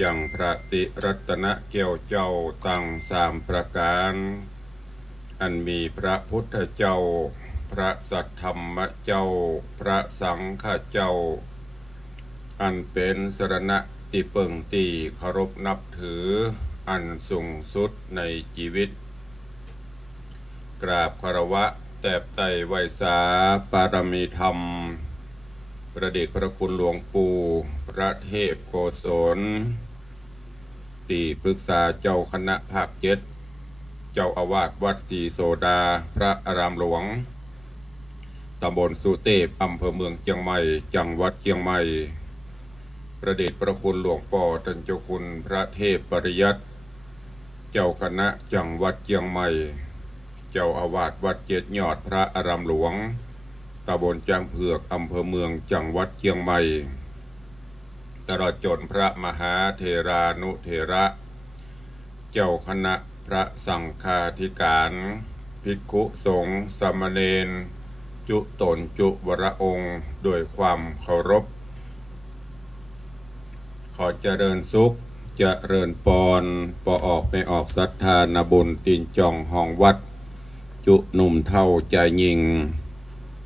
อย่างพระติรัตนเกี่ยวเจ้าตั้งสามประการอันมีพระพุทธเจ้าพระสัทธรรมเจ้าพระสังฆเจ้าอันเป็นสรณะที่เปิ่งตีเคารพนับถืออันสูงสุดในชีวิตกราบคารวะแตบไต่ไวสาปารมีธรรมประเดชพระคุณหลวงปู่พระเทพโกศลที่ปรึกษาเจ้าคณะภาคเจ็ดเจ้าอาวาสวัดศรีโสดาพระอารามหลวงตำบลสุเทพอำเภอเมืองเชียงใหม่จังหวัดเชียงใหม่ประเดชพระคุณหลวงพ่อท่านเจ้าคุณพระเทพปริยัติเจ้าคณะจังหวัดเชียงใหม่เจ้าอาวาสวัดเจ็ดยอดพระอารามหลวงตำบลจางเผือกอำเภอเมืองจังหวัดเชียงใหม่ตลอดจนพระมหาเถรานุเถระเจ้าคณะพระสังฆาธิการภิกขุสงฆ์สามเณรจุตนจุวรองค์โดยความเคารพขอเจริญสุขเจริญปอนปออกไม่ออกศรัทธานาบุญตีนจองห้องวัดจุหนุ่มเท่าใจยิง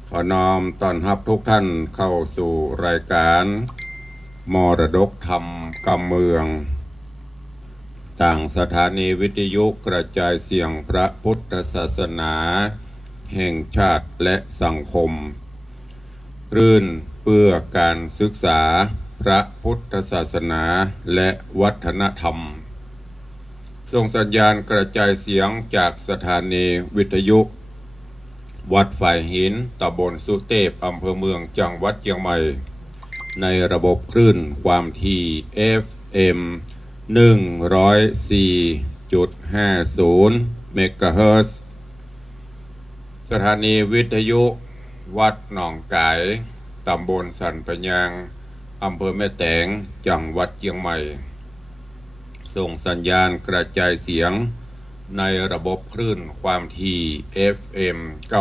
ขอน้อมต้อนรับทุกท่านเข้าสู่รายการมรดกธรรมกำเมืองต่างสถานีวิทยุกระจายเสียงพระพุทธศาสนาแห่งชาติและสังคมรื่นเพื่อการศึกษาพระพุทธศาสนาและวัฒนธรรมส่งสัญญาณกระจายเสียงจากสถานีวิทยุวัดฝ่ายหินตำบลสุเทพอำเภอเมืองจังหวัดเชียงใหม่ในระบบคลื่นความถี่ FM 104.50 เมกะเฮิรตซ์สถานีวิทยุวัดหนองกายตำบลสันปะยางอำเภอแม่แตงจังหวัดเชียงใหม่ส่งสัญญาณกระจายเสียงในระบบคลื่นความถี่ FM 99.75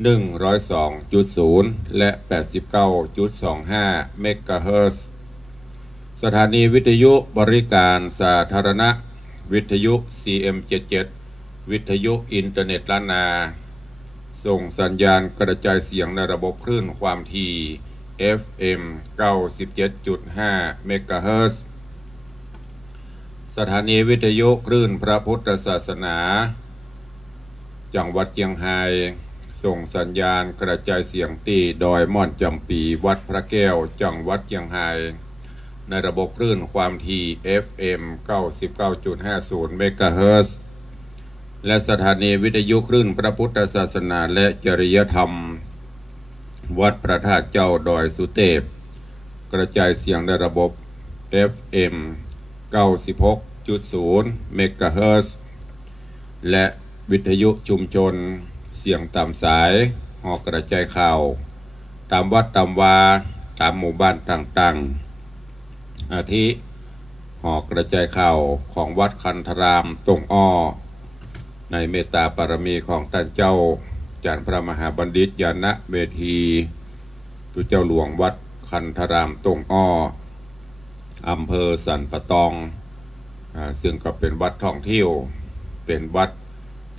102.0 และ 89.25 เมกะเฮิรตซ์สถานีวิทยุบริการสาธารณะวิทยุ CM77 วิทยุอินเทอร์เน็ตล้านนาส่งสัญญาณกระจายเสียงในระบบคลื่นความถี่ FM 97.5 เมกะเฮิรตซ์สถานีวิทยุคลื่นพระพุทธศาสนาจังหวัดเชียงรายส่งสัญญาณกระจายเสียงตีดอยม่อนจำปีวัดพระแก้วจังหวัดเชียงรายในระบบคลื่นความถี่ FM 99.50 เมกะเฮิรตซ์และสถานีวิทยุคลื่นพระพุทธศาสนาและจริยธรรมวัดพระธาตุเจ้าดอยสุเทพกระจายเสียงในระบบ FM 96.0 เมกะเฮิรตซ์และวิทยุชุมชนเสียงตามสายหอกระจายข่าวตามวัดตามวาตามหมู่บ้านต่างๆอาทิหอกระจายข่าวของวัดคันธารามตรงอ้อในเมตตาปารมีของท่านเจ้าจารย์พระมหาบัณฑิตยานะเมธีตุเจ้าหลวงวัดคันธารามตรงอ้ออำเภอสันปะตองซึ่งก็เป็นวัดท่องเที่ยวเป็นวัด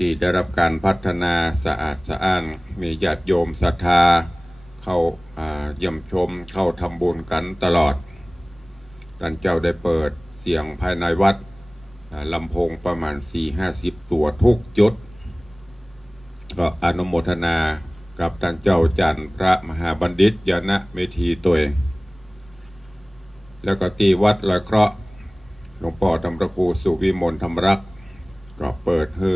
ที่ได้รับการพัฒนาสะอาดสะอ้านมีญาติโยมศรัทธาเข้าเยี่ยมชมเข้าทำบุญกันตลอดท่านเจ้าได้เปิดเสียงภายในวัดลำโพงประมาณ 4-50 ตัวทุกจุดก็อนุโมทนากับท่านเจ้าจันทร์พระมหาบัณฑิตยานะเมธีตัวเองแล้วก็ที่วัดลอยเคราะห์หลวงพ่อธรรมครูสุวิมลธรรมรักษ์ก็เปิดให้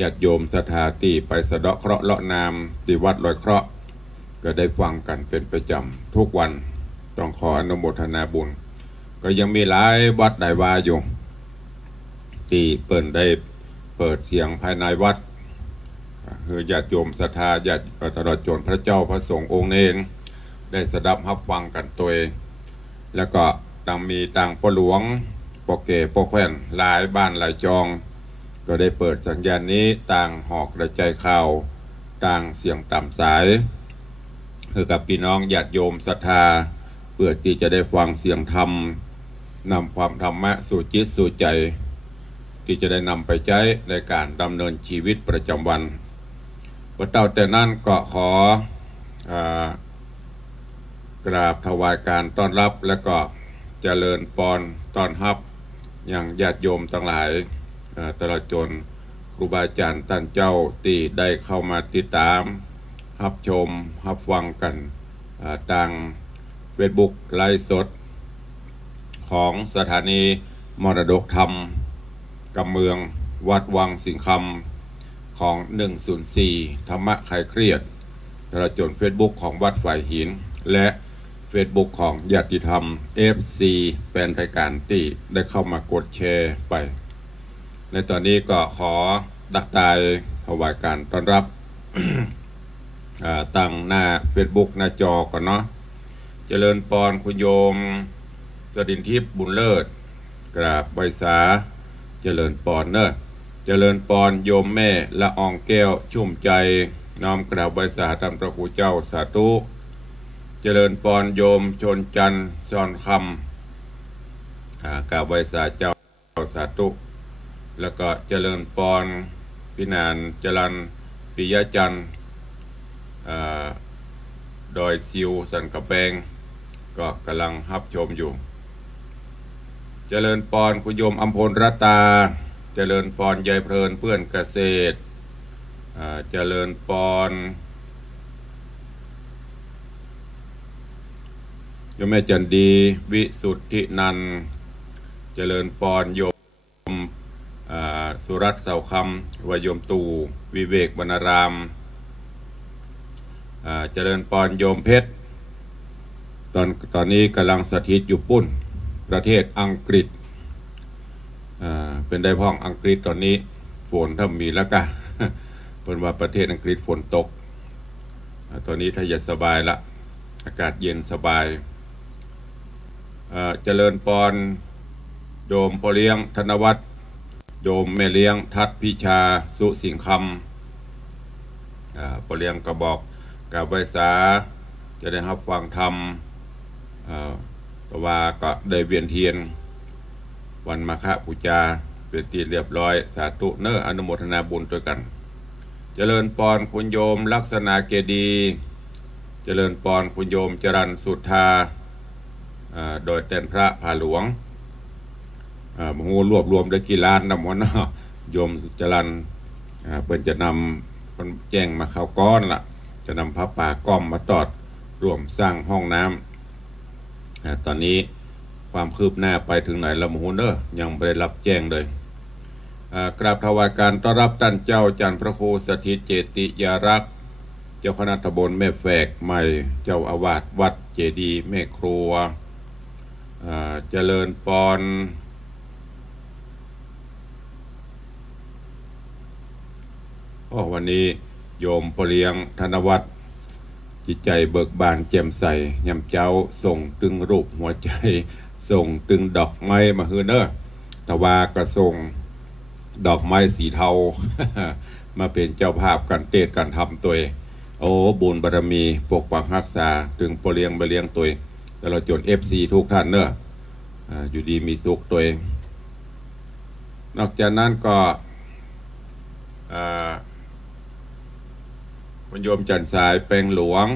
ญาติโยมศรัทธาที่ไปสะเดาะเคราะห์เลาะนามที่วัดลอยเคราะห์ก็ได้ฟังกันเป็นประจำทุกวันต้องขออนุโมทนาบุญก็ยังมีหลายวัดหลายวาอยู่ที่ได้เปิดเสียงภายในวัดคือญาติโยมศรัทธาญาติตลอดจนพระเจ้าพระสงฆ์องค์เองได้สดับรับฟังกันตัวเองแล้วก็ต่างมีต่างปหลวงปอเกปอแขวนหลายบ้านหลายจองก็ได้เปิดสัญญาณนี้ต่างหอกกระจายข่าวต่างเสียงต่ำสายคือกับพี่น้องญาติโยมศรัทธา พื่อที่จะได้ฟังเสียงธรรมนำความธรรมะสู่จิตสู่ใจที่จะได้นำไปใช้ในการดำเนินชีวิตประจำวันพระเจ้าแต่นั้นก็ขอกราบถวายการต้อนรับและก็เจริญพรต้อนรับอย่างญาติโยมทั้งหลายตลอดจนครูบาอาจารย์ท่านเจ้าที่ได้เข้ามาติดตามรับชมรับฟังกันทาง Facebook ไลฟ์สดของสถานีมรดกธรรมกำเมืองวัดวังสิงคำของ104ธรรมะคลายเครียดตลอดจน Facebook ของวัดฝ่ายหินและFacebook ของญาติธรรม FC แฟนรายการที่ได้เข้ามากดแชร์ไปในตอนนี้ก็ขอดักตายถวายการต้อนรับ ตั้งหน้า Facebook หน้าจอก่อนเนาะเจริญพรคุณโยมสดินทิพย์บุญเลิศกราบใบสาเจริญพรเนอะเจริญพรโยมแม่ละอองแก้วชุ่มใจน้อมกราบใบสาตามพระครูเจ้าสาธุเจริญพรโยมชนจันทร์จรคำกราบใบสาเจ้าสาธุแล้วก็เจริญพรพินานจรันปิยจันทร์ดอยซิวสันกระแปงก็กำลังรับชมอยู่เจริญพรคุณโยมอัมพลรัตตาเจริญพรยายเพลินเพื่อนเกษตรเจริญพรโยมแม่จันดีวิสุทธินันท์เจริญพรโยมสุรัตน์เสาคำวายมตู่วิเวกวรรณรามเจริญพรโยมเพชรตอนนี้กำลังสถิตอยู่ปุ้นประเทศอังกฤษเป็นได้พ้องอังกฤษตอนนี้ฝนถ้ามีแล้วกัน เป็นว่าประเทศอังกฤษฝนตกตอนนี้ถ้าอยากสบายละอากาศเย็นสบายเจริญพรโยมพ่อเลี้ยงธนวัฒน์โยมแม่เลี้ยงทัศพิชาสุสิงคำพ่อเลี้ยงก็บอกกับไวสาจะได้รับฟังธรรมว่าก็ได้เวียนเทียนวันมาฆบูชาเป็นที่เรียบร้อยสาธุเนออนุโมทนาบุญด้วยกันเจริญพรคุณโยมลักษณะเกดีเจริญพรคุณโยมจรัญสุทธาโดยแทนพระผาหลวงมูรวบรวมด้วยกีฬานำวันเนาะโยมจรัญเป็นจะนำคนแจ้งมาเข้าก้อนละจะนำพระป่าก้อมมาตอดร่วมสร้างห้องน้ำตอนนี้ความคืบหน้าไปถึงไหนละมูเนอยังไม่ได้รับแจ้งเลยกราบถวายการต้อนรับท่านเจ้าจันทร์พระครูสถิตเจติยารักษ์เจ้าคณะตำบลแม่แฝกใหม่เจ้าอาวาสวัดเจดีย์แม่ครัวเจริญพรวันนี้โยมพ่อเลี้ยงธนวัฒน์จิตใจเบิกบานแจ่มใสยำเจ้าส่งตึงรูปหัวใจส่งตึงดอกไม้มาฮือเนอตะวากระส่งดอกไม้สีเทา มาเป็นเจ้าภาพการเทศการทำตัวโอ้บุญบารมีปกปักรักษาถึงพ่อเลี้ยงมาเลี้ยงตัวแต่เราจน FC ทุกท่านเนอะอยู่ดีมีสุขตัวนอกจากนั้นก็คุณโยมจันสายแปลงหลวง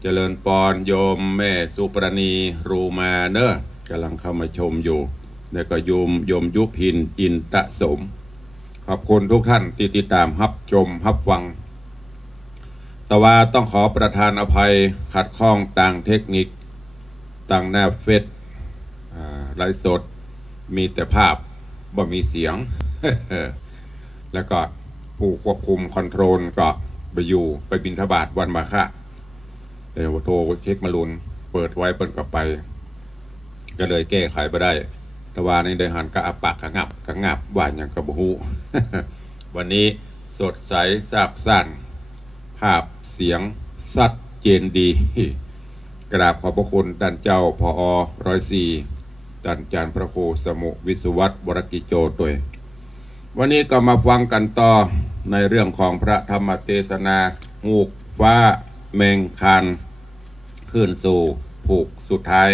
เจริญพรโยมแม่สุปรณีรูมาเนอะกำลังเข้ามาชมอยู่แล้วก็โยมยุพินอินตะสมขอบคุณทุกท่านที่ติดตามรับชมรับฟังแต่ว่าต้องขอประทานอภัยขัดข้องต่างเทคนิคต่างหน้าเฟซไลฟ์สดมีแต่ภาพบ่มีเสียง แล้วก็ผู้ควบคุมคอนโทรลก็ไปบิณฑบาตวันมาฆะแต่ว่าโทรเช็คมาลุนเปิดไว้เปิดกลับไปก็เลยแก้ไขไปได้แต่ว่าในเดือนหันก็อับปากกะงับหวานอย่างกระบู วันนี้สดใสซาบสั้นภาพเสียงชัดเจนดีกราบขอบพระคุณท่านเจ้าผอ104ท่านอาจารย์พระครูสมุวิสุวัตรวรกิโจตัววันนี้ก็มาฟังกันต่อในเรื่องของพระธรรมเทศนางูกฟ้าแมงคานขึ้นสู่ภู ผูกสุดท้าย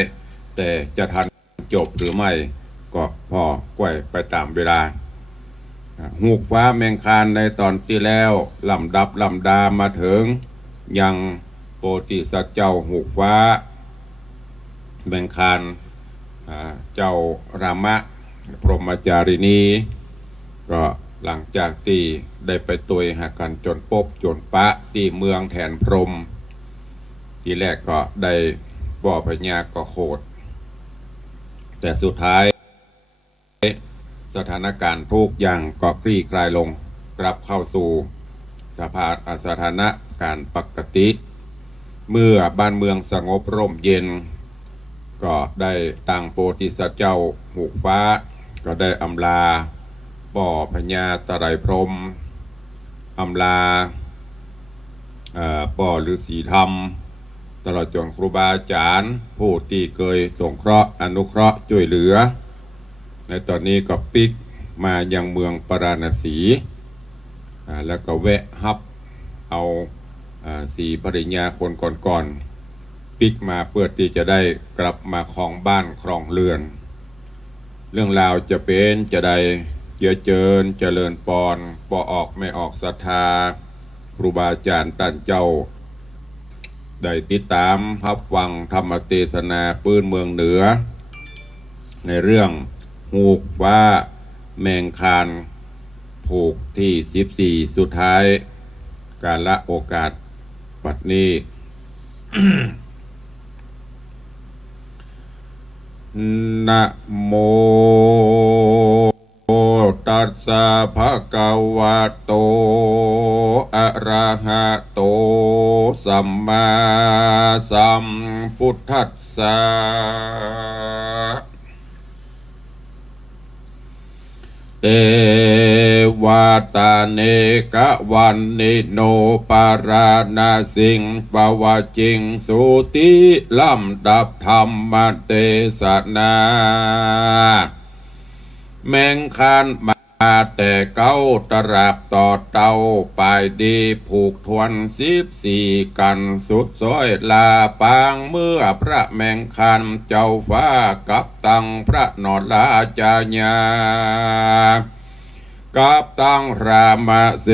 แต่จะทันจบหรือไม่ก็พอก้วยไปตามเวลาหูกฟ้าแมงคานในตอนที่แล้วลำดับลำดามาถึงยังโพธิสัตว์เจ้าหูกฟ้าแมงคานเจ้ารามะพรหมจารีนีก็หลังจากที่ได้ไปตุยหากันจนปบจนปะที่เมืองแทนพรหมที่แรกก็ได้บ่อพญาก็โคดแต่สุดท้ายสถานการณ์ทุกอย่างก็คลี่คลายลงกลับเข้าสู่สถานะการปกติเมื่อบ้านเมืองสงบร่มเย็นก็ได้ตั้งโพธิสัตว์เจ้าหูกฟ้าก็ได้อำลาบ่อพญาตรัยพรหมอำลาบ่อฤาษีธรรมตลอดจนครูบาอาจารย์ผู้ที่เคยสงเคราะห์อนุเคราะห์ช่วยเหลือในตอนนี้ก็ปิกมายังเมืองปราณสีแล้วก็แวะฮับเอาสีภริญาคนก่อนปิกมาเพื่อที่จะได้กลับมาครองบ้านครองเรือนเรื่องราวจะเป็นจะได้เจริญปอนปอออกไม่ออกศรัทธาครูบาอาจารย์ท่านเจ้าได้ติดตามรับฟังธรรมเทศนาปื้นเมืองเหนือในเรื่องหูกฟ้าแมงคานผูกที่14สุดท้ายการละโอกาสบัดนี้ นะโมตัสสะภะคะวะโตอะระหะโตสัมมาสัมพุทธัสสะเตวาตาเนกะวันนิโนปาราณสิงปวะจิงสุติลำดับธรรมเทศนาแมงคานมาแต่เก้าตราบต่อเต้าปลายดีผูกทวน14กันสุดซ้อยลาปางเมื่อพระแมงคานเจ้าฟ้ากับตังพระนอลาจาญากับตังรามาเส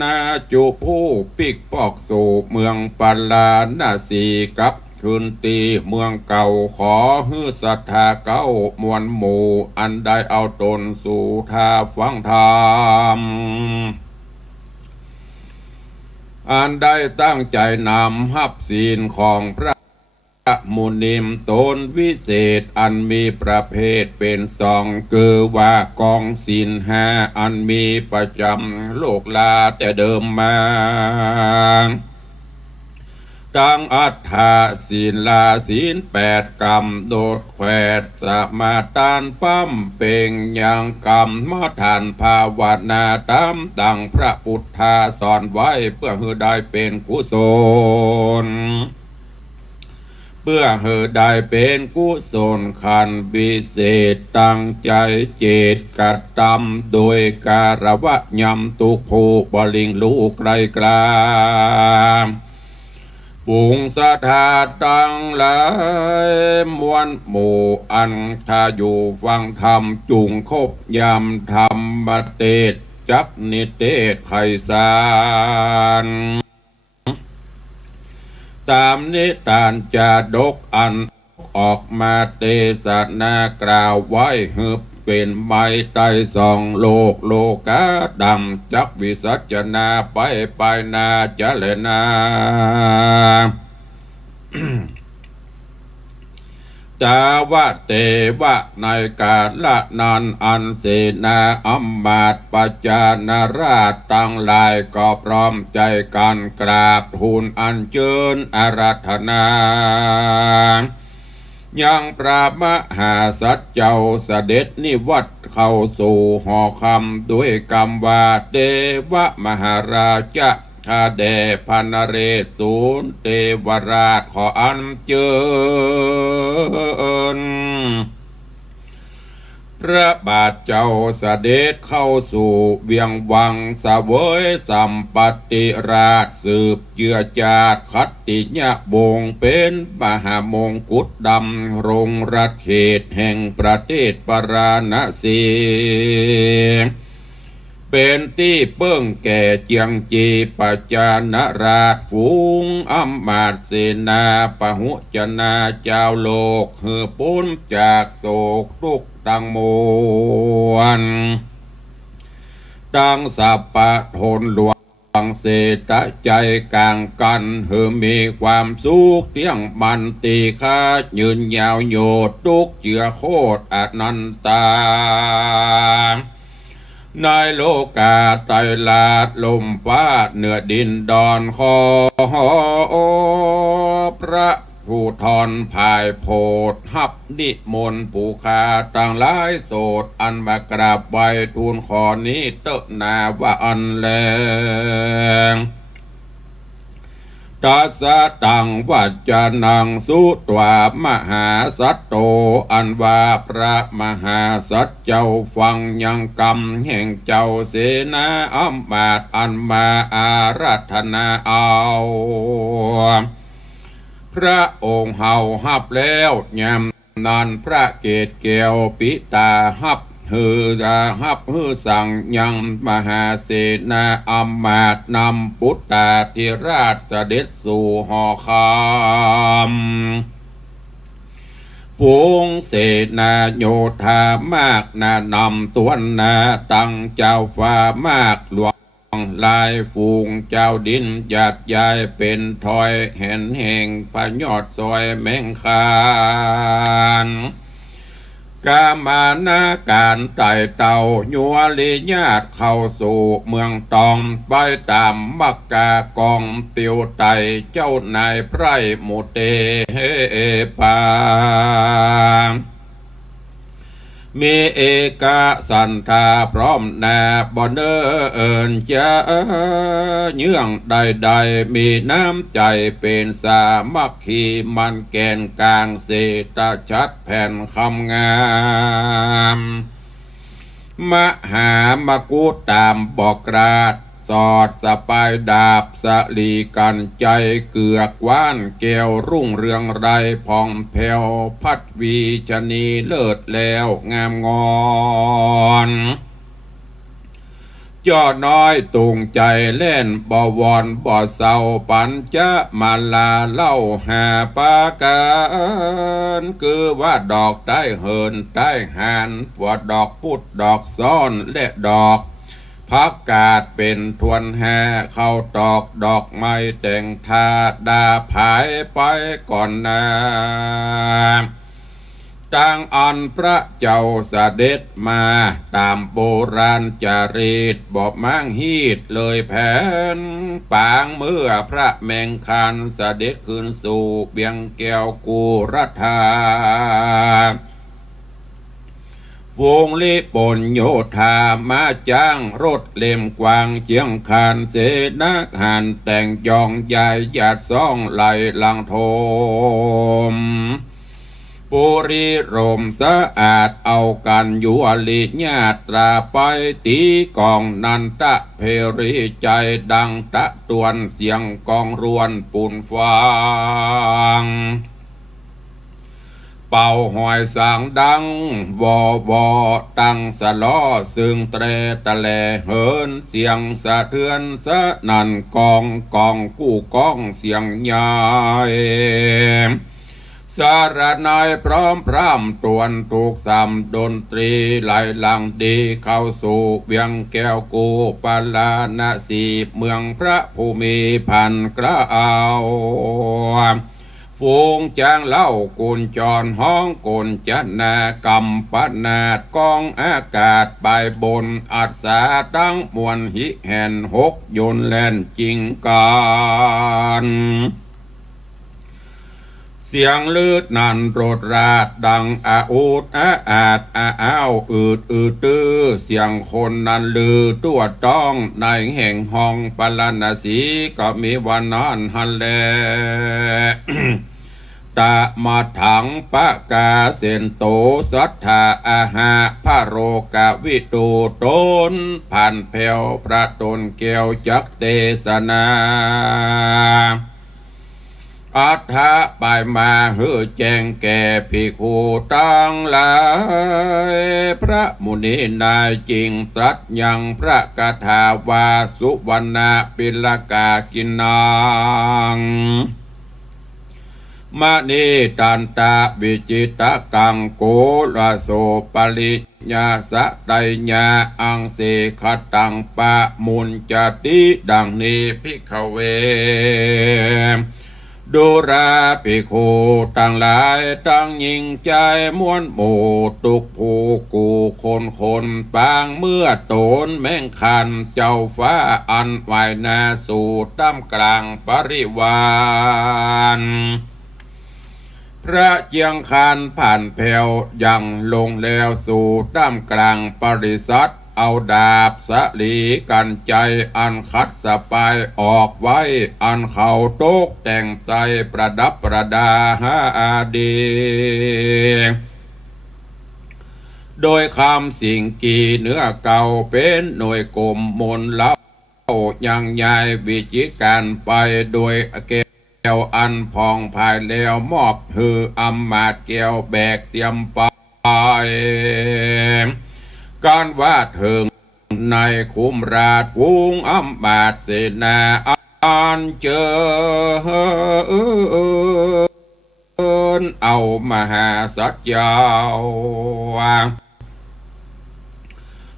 นาจุผู้ปิกปอกสู่เมืองปัลลานาสีกับคืนตีเมืองเก่าขอฮือศรัทธาเก้ามวลหมู่อันได้เอาตนสู่ท่าฟังธรรมอันได้ตั้งใจนำฮับศีลของพระมุนิมตนวิเศษอันมีประเภทเป็นสองคือว่ากองศีลห้าอันมีประจำโลกลาแต่เดิมมาตั้งอัฏฐาศีลลาศีล8กรรมโดดแขวดสมาทานปั้มเป่งยังกรรมมาทานภาวนาตามดังพระพุทธาสอนไว้เพื่อให้ได้เป็นกุศลเพื่อให้ได้เป็นกุศลขันวิเศษตั้งใจเจตกระทำโดยการวะยำตุกผูบลิงลูกไกลกลางฝูงสัทธาตั้งหลายมวลหมู่อันถ้าอยู่ฟังธรรมจุงคบยำธรรมเทศจักนิเทศไขสารตามนิทานจาดกอันออกมาเทศนากล่าวไว้ฮึบเป็นไม้ไต่สองโลกาดำจักวิสัชนาไปนาจะเลนาจาวะเตวะในกาละนันอันเสนาอัมมาตปัจจานาราชตั้งหลายก็พร้อมใจกันกราบทูลอัญเชิญอาราธนายังพระมหาสัจเจ้าเสด็จนิวัตเข้าสู่หอคำด้วยกรรมว่าเทวมหาราชข้าแด่พระนเรศวรเทวราชขออัญเชิญ พระบาทเจ้าเสด็จเข้าสู่เวียงวังเสวยสัมปติราชสืบเจือจาดคัตติยะบงเป็นมหามงกุฎดำรงรัฐเขตแห่งประเทศปราณสีเป็นที่เปิ้งแก่เจียงจีปัจจานราชฝูงอัมมาตเสนาปหุจนาเจ้าโลกเฮือพ้นจากโศกทุกข์ตั้งมวลตั้งสัพพะทนหลวงเศรษฐใจกลางกันเฮือมีความสุขเที่ยงมันตีคายืนยาวโยดทุกเจือโคตรอนันตาในโลกาไตรลาดลมฟ้าเหนือดินดอนขอพระผู้ทอนภายโพธหับนิมนต์ผู้ขาต่างหลายโสดอันมากราบไหวทูลขอนี้เตนาว่าอันแรงตัสสะตังวัจจานังสุตวามหาสัตโตอันว่าพระมหาสัตเจ้าฟังยังกรรมแห่งเจ้าเสนาอัมมาตอันมาอาราธนาเอาพระองค์เฮาฮับแล้วยามนันพระเกศแก้วปิตาฮับฮือฮับฮือสั่งยังมหาเสนาอัมมาตนำปุตตาธิราชเสด็จสู่หอคำฝูงเสนาโยธามากนานำตัวนนาตั้งเจ้าฟ้ามากหลวงลายฝูงเจ้าดินหยาดยายเป็นถอยแห่นแห่งพระยอดซอยแมงคานกามานาการไต่เต่ายัวลีญาติเข้าสู่เมืองตองไปตามมักกากองติวไตเจ้านายไพรมุเตเฮปามีเอกสันธาพร้อมนาบ่เนินจะเยื่องใดๆมีน้ำใจเป็นสามัคคีมันแกนกลางเศรษฐชัดแผ่นคำงามมหามกุฏตามบอกราชสอดสปายดาบสลีกันใจเกือกว่านแก้วรุ่งเรืองไรพองแผ่วพัดวีชนีเลิศแล้วงามงอนยอดน้อยตุงใจเล่นบ่วอนบ่เศร้าปัญจะมาลาเล่าหาปากันคือว่าดอกได้เหินได้หานปวดดอกพุดดอกซ้อนและดอกพักกาดเป็นทวนแห่เข้าตอกดอกไม้แต่งทาดาผายไปก่อนนาตั้งอันพระเจ้าเสด็จมาตามโบราณจารีตบอกมั่งฮีดเลยแผนปางเมื่อพระแมงคันเสด็จขึ้นสู่เบียงแก้วกูรัฐาฝูงลิปนโยธามาจ้างรถเล่มกวางเจียงคานเสนาหันแต่งยองใหญ่หยาดซ่องไหลลังโทมปุริรมสะอาดเอากันอยู่อลิญาตราไปตีกองนันตะเพริใจดังตะตวนเสียงกองรวนปุ่นฟังเป่าหอยสางดังวอตั้งสะล้อซึ่งเตรตะแลเหินเสียงสะเทือนสะนันกองกู้กองเสียงใหญ่สารนายพร้อมพร่ำตวนถูกสามดนตรีไหลหลังดีเข้าสู่เวียงแก้วกูปาลาณสีเมืองพระภูมิพันกระเอาฝูงจางเล่ากุญจรห้องกุญจนากำปนาดกองอากาศใบบนอัศาตั้งมวลหิแห่นหกยนแลนจิงการเสียงลืดนันโรดราดดังอูดอาดอ้าวอืดตื้อเสียงคนนันลือตัวต้องในแห่งห้องปลาณสีก็มีวันนั้นฮันแล ตะมาถังปะกาเสนโตสัทธาอาหาพระโรกาวิตูตนผ่านแผ่วพระตนแก้วจักเตสนาอัฏฐะไปมาหือแจงแก่ภิกขุตั้งหลายพระมุนีนายจริงตรัสยังพระกถาวาสุวรรณปิลกากินังมณีตันตะวิจิตกังโกลโสปริญญาสะไตญาอังเสขตังปะมุนจติดังนี้ภิกขเวดูราภิกขุตั้งหลายตั้งยิ่งใจมวลหมู่ตุกผู้กูคนปางเมื่อโตนแม่งคันเจ้าฟ้าอันไหวนาสู่ตั้มกลางปริวารพระเจียงคานผ่านแผ่วยังลงแล้วสู่ตั้มกลางปริสัทเอาดาบสลีกันใจอันคัดสปายออกไว้อันเขาโตกแต่งใจประดับประดาหาอาดีโดยคำสิ่งกีเนื้อเก่าเป็นหน่วยกลมมนเล่ายังยายวิจิการไปโดยแก้วอันพองภายแล้วมอบหืออำมาตย์แก้วแบกเตรียมไปการว่าถึงในคุมราชฟูงอำมาตย์เสนาอันเจอเอามหาสัจเจ้า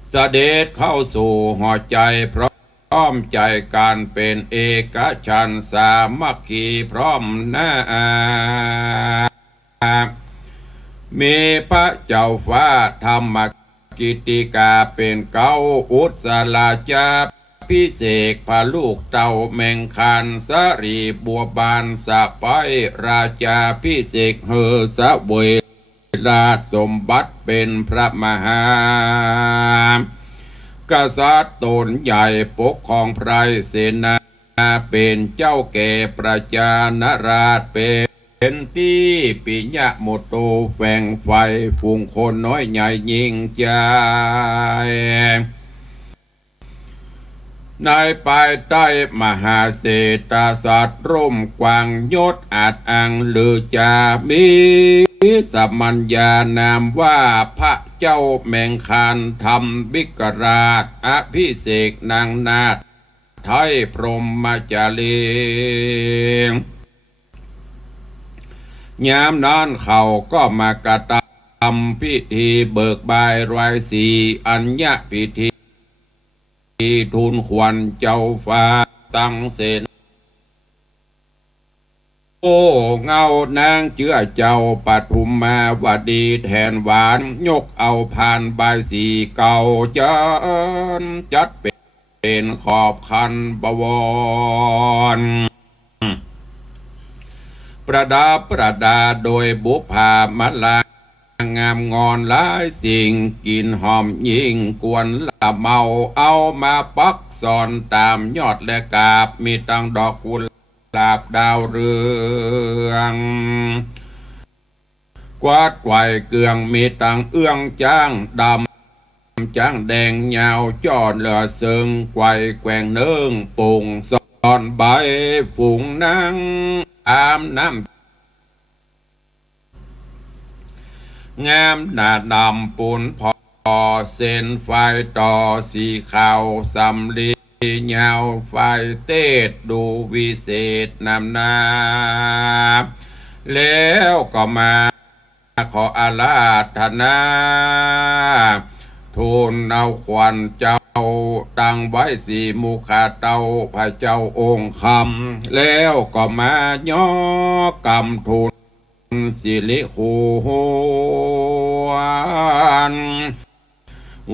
เสด็จเข้าสู่หัวใจพร้อมใจการเป็นเอกฉันท์สามัคคีพร้อมหน้ามีพระเจ้าฟ้าธรรมกิติกาเป็นเก้าอุศลาจาพิเศษพระลูกเต่าแมงคันสรีบัวบานสะไปราชาพิเศษเฮอสะเวราชสมบัติเป็นพระมหากษัตริย์ตนใหญ่ปกครองไพรเสนาเป็นเจ้าแก่ประชานราชเป็นที่ปิญญโมโตแฝงไฟฝูงคนน้อยใหญ่ยิ่งใจในปลายใต้มหาเศรษฐสัตว์ร่มกวางยศอาจอังหรือจะมีสมัญญานามว่าพระเจ้าแมงคานธรรมวิกราชอภิเษกนางนาถไทยพรหมจารียามนั้นเขาก็มากระทำพิธีเบิกบายรายสีอัญญพิธีทูลขวัญเจ้าฟ้าตั้งเสนโอ้เงานางเจื้อเจ้าปฐุมมาวดีแทนหวานยกเอาพานใบสีเก่าจัดเป็นขอบคันบวรประดับประดาโดยบุพามลางามงอนหลายสิ่งกินหอมยิ่งกวนละเมาเอามาปักซ่อนตามยอดและกาบมีตั้งดอกกุหลาบดาวเรืองกวาดไกวเกืองมีตั้งเอื้องจ้างดำจ้างแดงยาวจอดเหลือเซิงไกวแกว่งเนื่องปุ่งซ่อนใบฝูงนางอามน้ำงามหน้าดำปูนพอเส้นไฟต่อสีขาวสำลียาวไฟเตดดูวิเศษนำนาแล้วก็มาขออาราธนาทูลเอาขวัญเจ้าตั้งไว้สีมุขาเต้าพระเจ้าองค์คำแล้วก็มาย่อกำทูลสิริคูน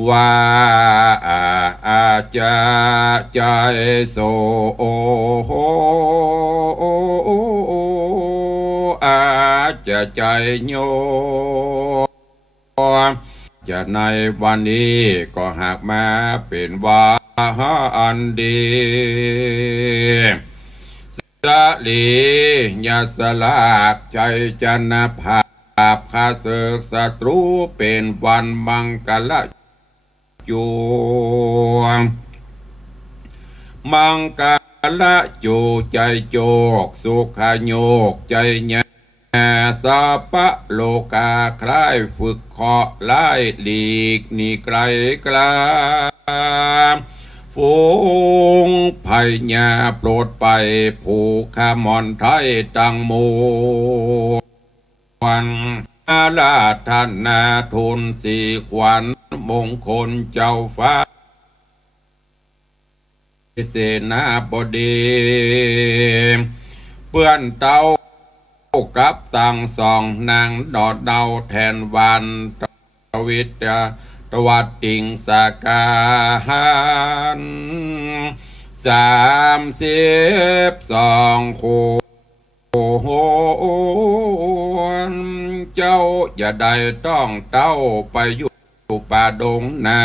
ว่าอาจจะใจโสอาจจะใจโยจะในวันนี้ก็หากมาเป็นว่าอันดี สลียาสลากใจจันภาพข้าศึกศัตรูเป็นวันมังกลจูมังกลจูใจโจกสุขโยกใจญาสัพพะโลกาคล้ายฝึกเคาะไล่หลีกนี่ไกลกลาฝูงภัยญาโปรดไปผูกขมอนไทยตังมูวันอาลาธนาทุนสีขวัญมงคลเจ้าฟ้าเสนาบดีเปื้อนเต้ากับตังสองนางดอดเดาแทนวันตวิตตวัดติงสากาหัน32คู่โหนเจ้าอย่าได้ต้องเต้าไปอยู่ป่าดงนา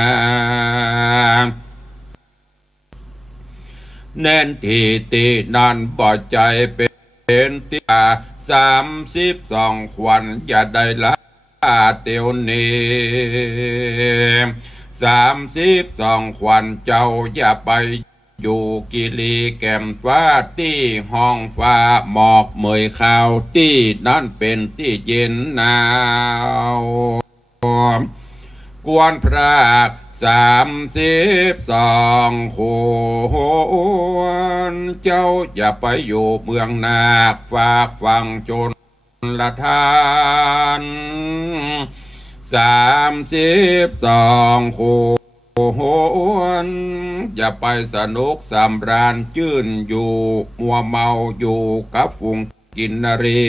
แน่นที่ตีนันบ่ใจเป็นติา32ขวัญอย่าได้ละเตียวนี้32ขวัญเจ้าอย่าไปอยู่กิลีแก้มฟ้าที่ห้องฟ้าหมอกเมยขาวที่นั่นเป็นที่เย็นหนาวกวนพระ32คนเจ้าอย่าไปอยู่เมืองนาฝากฟังจนละทาน32คนอย่าไปสนุกสำราญจื่นอยู่มัวเมาอยู่กับฝูงกินนรี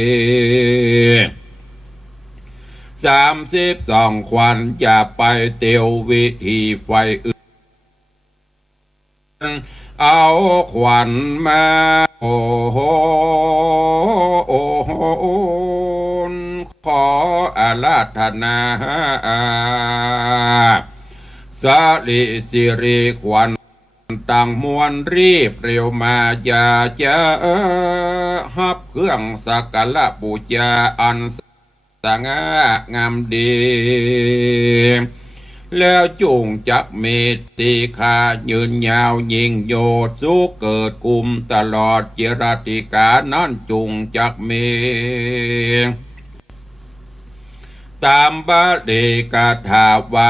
32ขวัญอย่าไปเตียววิธีไฟอื่นเอาขวัญมาโอ้โหขออาราธนาสาลิสิริขวัญต่างมวลรีบเร็วมาอย่าจะฮับเครื่องสักการะบูชาอันสง่างามดีแล้วจุงจักเมตติคายืนยาวยิ่งโยดสุเกิดกุมตลอดเจรติกานั่นจุงจักเมตามบาลีกาถาวา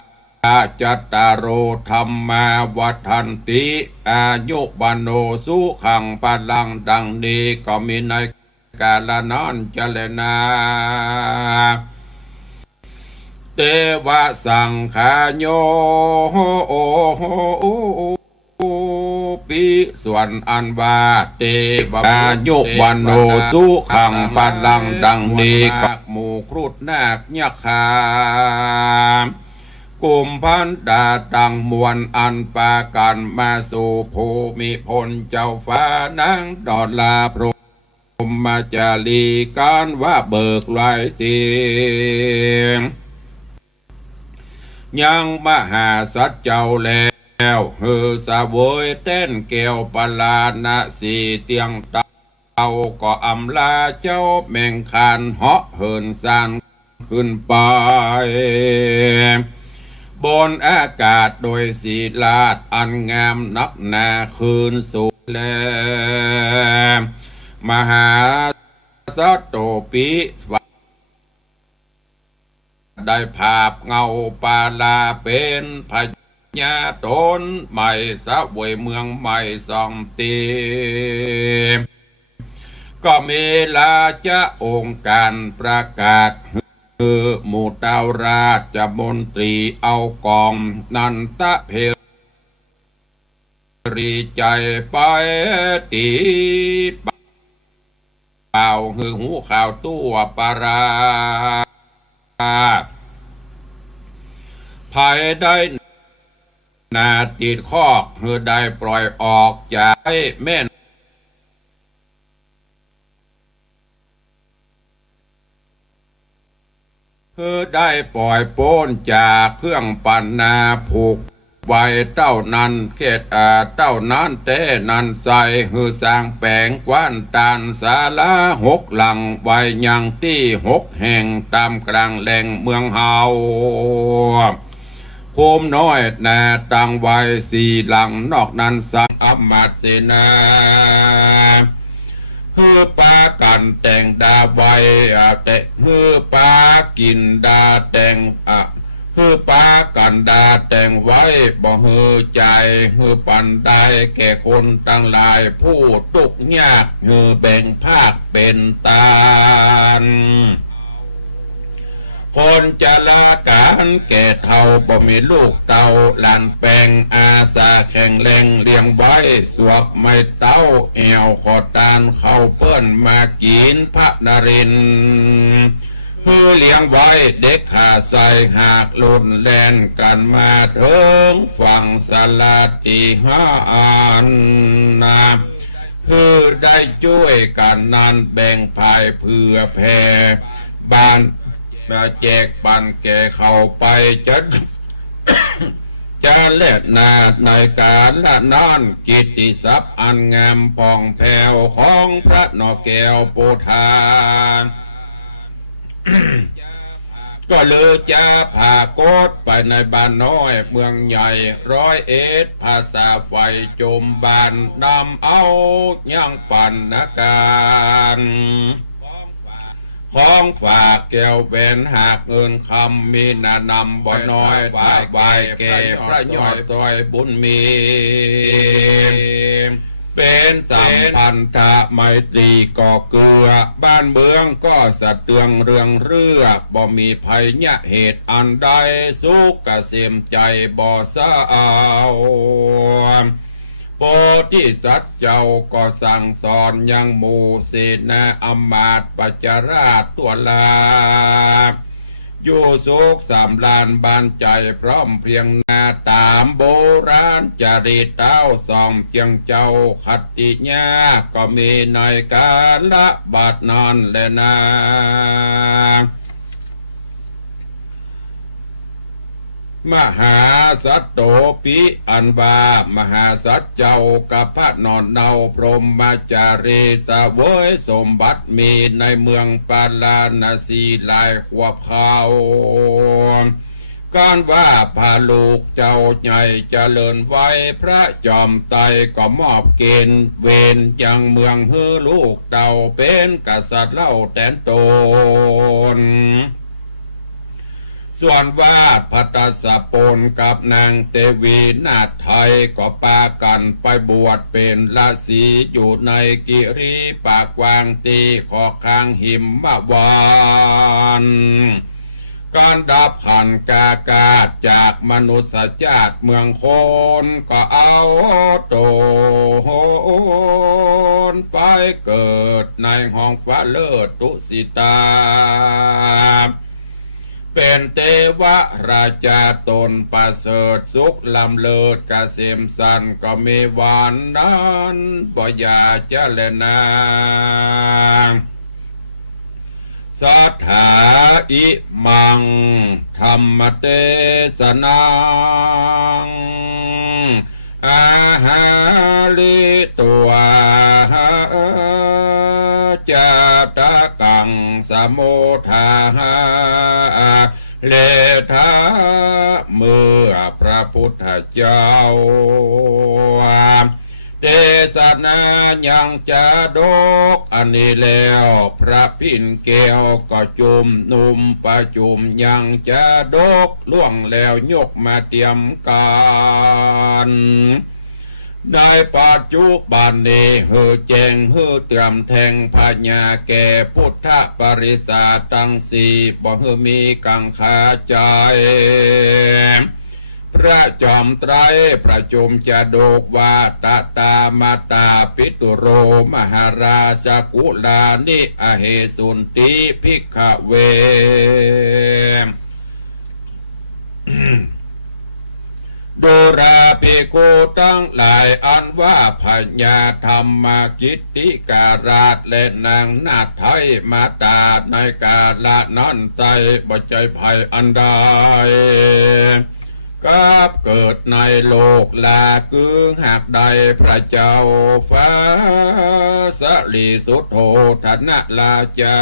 จัตตารโอธรรมาวัฏันติอายุวันโนสุขังพลังดังนี้ก็มีในกาลนั้นเจรนาเตวะสังขโยปิส่วนอันว่าเตวะอายุวันโนสุขังพลังดังนี้กับหมู่ครุฑนาคยักษ์กุมพันดาตังมวลอันปากันมาสู่ภูมิพลเจ้าฟ้านางดอดลาพรหมจารีการว่าเบิกไว้เตียงยังมหาสัจเจ้าแล้วเฮือสาวยเต้นเกี่ยวปลาณสีเตียงเตาก็อำลาเจ้าแมงคานเหาะเหินสานขึ้นไปบนอากาศโดยศีลาดอันงามนักหนาคืนสู่แลมหาสัตโตปิได้ภาพเงาปาลาเป็นพญาตนใหม่สะเวยเมืองใหม่สองตีก็มีลาจะองค์การประกาศคือหมู่เต้าราชมนตรีเอากองนันตะเพรีใจไปตีเป่าคือหูข่าวตัวปาราภายได้นาติดคอกเฮือได้ปล่อยออกจากแม่นเฮือได้ปล่อยโป้นจากเครื่องปั่นนาผูก ไว้เต้านั้นเขตเต้านั้นเต้นันใสหือสร้างแปลงกว้านตานศาลาหกหลังไว้ยังที่หกแห่งตามกลางแหล่งเมืองเฮาโคมน้อยนาตังไว้สี่หลังนอกนั้นสังอมาตเสนาเฮือปากันแต่งดาไว้แต่เฮือปากินดาแต่งเฮือปากันดาแต่งไว้บ่เฮือใจเฮือปันได้แก่คนตั้งหลายผู้ทุกข์ยากเฮือแบ่งภาคเป็นตานคนจะละการแก่เท่าบ่มีลูกเต่าหลานแปลงอาสาแข่งแรงเลี้ยงไว้สวบไม่เต้าแอวขอตานเข้าเปิ้นมากินพระนรินเพื่อเลี้ยงไว้เด็กขาใส่หากลุ่นแลนกันมาถึงฝั่งสลัดอีห้าอันนะเพื่อได้ช่วยกันนั้นแบ่งภายเพื่อแผ่บ้านมาแจกปันแก่เข้าไปจะเล็ดนาในการละนานกิตติศัพย์อันงามพองแผ่วของพระนอแก้วโปธาก็เลยจะพาโกดไปในบ้านน้อยเมืองใหญ่101ภาษาไฟจมบานนำเอาย่างปันนาการของฝากแก้วแหวนหากเงินคำมีนานำบ่น้อยบายบายแก่พระยอดซอยบุญมีเป็นสัมพันธะไมตรีก่อเกลือบ้านเมืองก็สะเตืองเรืองเรือบ่มีภัยยะเหตุอันใดสุขเกษมใจบ่สะเอาโพธิสัตว์เจ้าก็สั่งสอนยังหมู่เสนาอมาตย์ปัจจาราชตัวลาอยู่สุขสามลานบานใจพร้อมเพรียงนาตามโบราณจารีตเต้าสองเจียงเจ้าขัตติญาก็มีในการละบาดนอนและนามหาสัตโตปิอันวามหาสัตเจ้ากับพระนอนเนาพรหมจารีสะเวยสมบัติมีในเมืองปาลานาสีหลายขวบเขาการว่าพาลูกเจ้าใหญ่เจริญไว้พระจอมไตก็มอบเกณฑ์เวรยังเมืองเฮือลูกเต่าเป็นกษัตริย์เล่าแตนตนส่วนว่าพัตสะปนกับนางเตวีนาถไทยก็ปากันไปบวชเป็นฤาษีอยู่ในกิริปากวางตีขอข้างหิมมะวานการดับขันกากาศจากมนุษย์ชาติเมืองโคนก็เอาโตนไปเกิดในห้องฟ้าเลิศตุสิตาเป็นเทวราชาตนประเสริฐสุขลำเลิศกเกษมสันก็มีวันนั้นบ่อยาเจรณาสัทธาอิมังธรรมเทศนังอาหาลิตัวจาตะกังสมุทาเลทาเมื่อพระพุทธเจ้าเทศนายังจะดกอันนี้แล้วพระพินเกวก็จุมนุมประจุมยังจะดกล่วงแล้วยกมาเตรียมการได้ปัจจุบันนี้เฮือแจงเฮือเตรียมแทงพญาแก่พุทธปริสาตั้งสี่บ่เฮือมีกังขาใจพระจอมไตรประชุมจะโดกวาตตามาตาปิตุโรมหาราชกุลานิอเหสุนติภิกขเว ดูราภิกขุทั้งหลายอันว่าพญาธรรมกิตติการาชและนางนาถไทยมาตาในกาละนั้นใจบ่ใจภัยอันใด กับเกิดในโลกลากือหากใดพระเจ้าฟ้าสลีสุโธธนะลาจา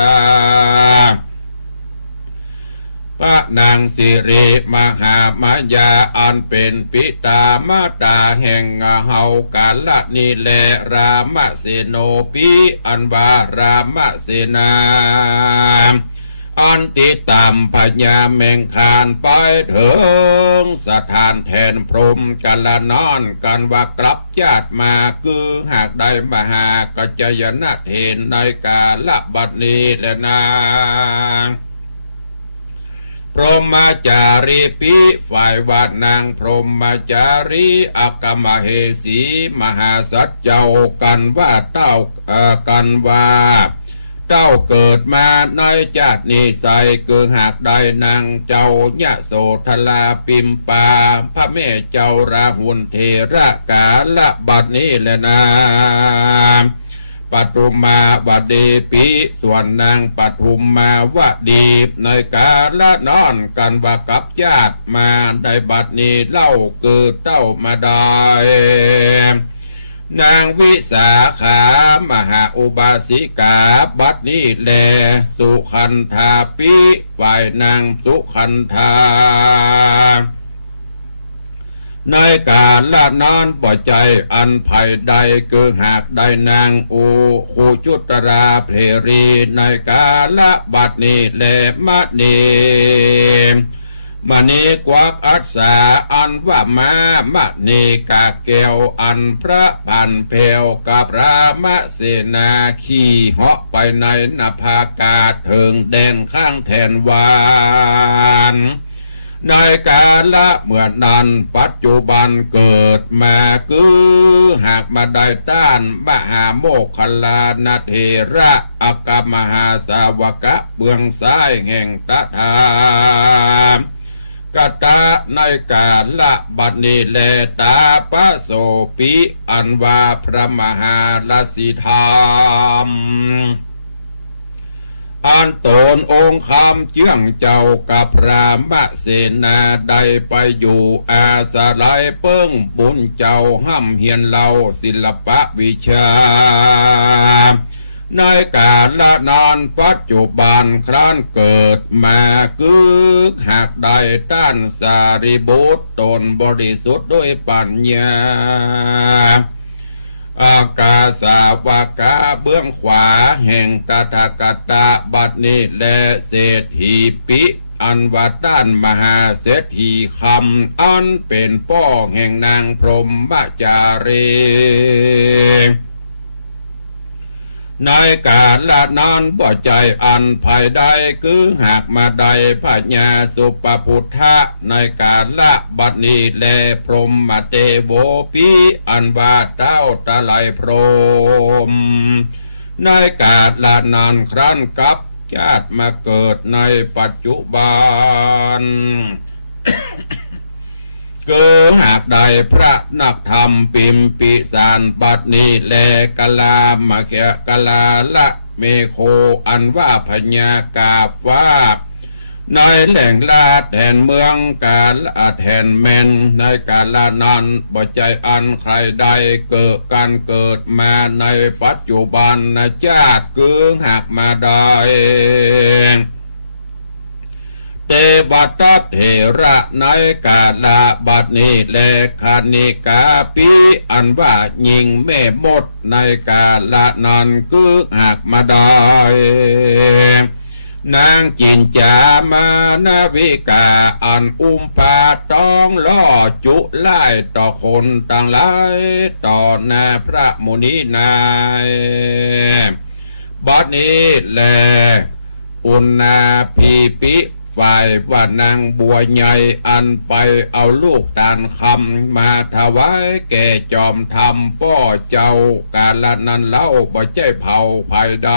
พระนางสิริมหามายาอันเป็นปิตามาตาแห่งเฮากาลนีแลรามเสโนปิอันวารามเสนาอันติตามพญาแมงคานไปถึงสถานแทนพรหมกันละนอนกันว่ากลับญาติมาคือหากได้มหากัจจยนะเทนในกาลบัดนี้แลนาพรหมจารีปิฝ่ายวาดนางพรหมจารีอักมเหสีมหาสัจเจ้ากันว่าเต้ากันว่าเจ้าเกิดมาในชาตินี้ใสคือหากได้นางเจ้ายะโสธลาปิมปาพระแม่เจ้าราหุลเทระกาละบัดนี้แลนาปฐุมาวดีปิส่วนนางปฐุมมาวดีในกาละนอนกันว่ากับญาติมาได้บัดนี้เล่าเกิดเต้ามาได้นางวิสาขามหาอุบาสิกาบัดนี้แลสุขันธาปิฝ่ายนางสุขันธาในการละนอนปล่อยใจอันภัยใดคือหากได้นางอูคูจุตราเพรีในกาละบัดนี้แลมะนีมณีกวักอัศสาอันว่ามามณีกาเกวอันพระพันเพวกับรามเสนาขี่เหาะไปในนภากาศถึงแดนข้างแทนวานในกาละเมื่อนั้นปัจจุบันเกิดมาคือหากมาได้ต้านมหาโมคคัลลานเทระอักมหาสาวกะเบื้องซ้ายแห่งตถากตะในกาละบัดนี้แลตาปะโสปิอันว่าพระมหาลสิธรรมอันตนองค์คำเจื้องเจ้ากับพระมเสนาได้ไปอยู่อาสาลัยเปิ้งบุญเจ้าห้ำเฮียนเล่าศิลปะวิชาในกาลนานปัจจุบันครั้นเกิดมาคือหากได้ต้านสารีบุตรตนบริสุทธิ์ด้วยปัญญาอากาสาวกาเบื้องขวาแห่งตถาคตบัดนี้และเศรษฐีปิอันว่าต้านมหาเศรษฐีคำอันเป็นป้อแห่งนางพรหมจารีในการละนานบ่ใจอันภายใดคือหากมาใดพญาสุปพุทธะในการละบัดนี้แลพรหมเตโวปิอันว่าเต้าตะไลพรหมในการละนานครั้นกับชาติมาเกิดในปัจจุบันเกิดหากใดพระนักธรรมปิมปิสารบัดนี้แลกลามาเขกลาละเมโคอันว่าพญากาฟ้าในแหล่งลาแทนเมืองกาลแทนแมนในกาลนั้นบ่ใจอันใครใดเกิดการเกิดมาในปัจจุบันนะชาติเกิดหากมาได้เตบัตเถระในกาลบัดนี้แลคานิกาปิอันว่ายิงแม่มดในกาลนั้นคือหากมาได้นางจินจามานาวิกาอันปาต้องล่อจุไล่ต่อคนต่างหลายต่อหน้าพระมุนีนายบัดนี้แลอุณาพีปิฝ่ายว่านางบัวใหญ่อันไปเอาลูกตาลคำมาถวายแก่จอมธรรมพ่อเจ้ากาลนั้นเล่าบ่ใจเผาภายใด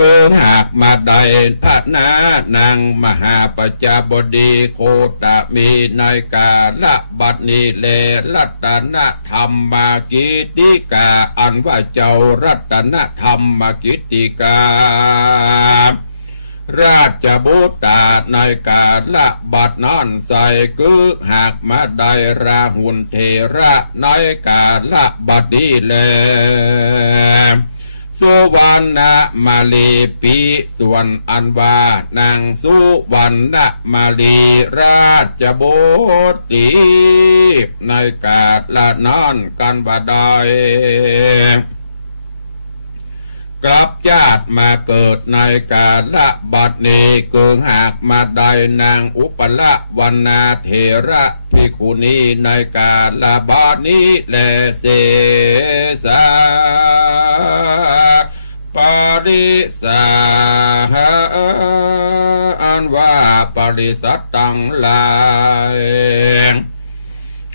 เกิดหากมาได้พระนานางมหาปัจจบดีโคตมีในกาละบัดนี้เลรัตนธรรมมากิติกาอันว่าเจ้ารัตนธรรมมากิติกา ราชบุตรในกาละบัดนั้นใส่คือหากมาได้ราหุลเทระในกาละบัดนี้แลสุวรรณมาลีปีส่วนอันว่านางสุวรรณมาลีราชบุตรีในกาละนั้นกันบัดใดกลับชาติมาเกิดในกาละบัดนี้เกิดหากมาได้นางอุปละวันนาเถระภิกขุณีในกาละบัดนี้แลเสสาปริสาอันว่าปริสัตตังหลาย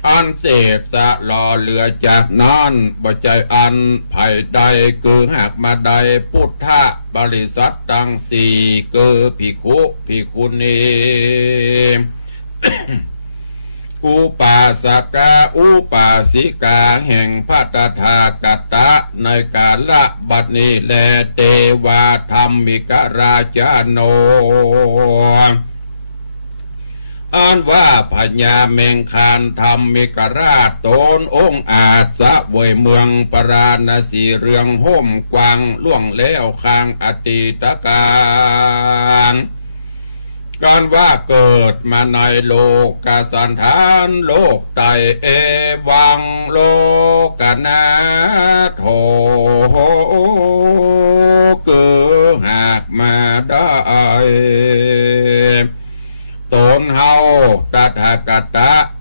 อันเสพสะหล่อเหลือจากนั้นบ่ใจอันไผ่ใดคือหากมาใดพุทธะบริษัทตังสี่คือภิกขุภิกขุณี อุปาสกาอุปาสิกาแห่งพระตถาคตในกาละบัดนี้แลเทวาธรรมิกราชโนอันว่าพญาเมงคานธรรมิกราชโตนองค์อาจสะเวยเมืองปราณสีเรืองห่มกวางล่วงแล้วคางอติตการการว่าเกิดมาในโลกสันฐานโลกไตเอวังโลกนาโถเกิดหากมาได้ตนเฮาตถาคต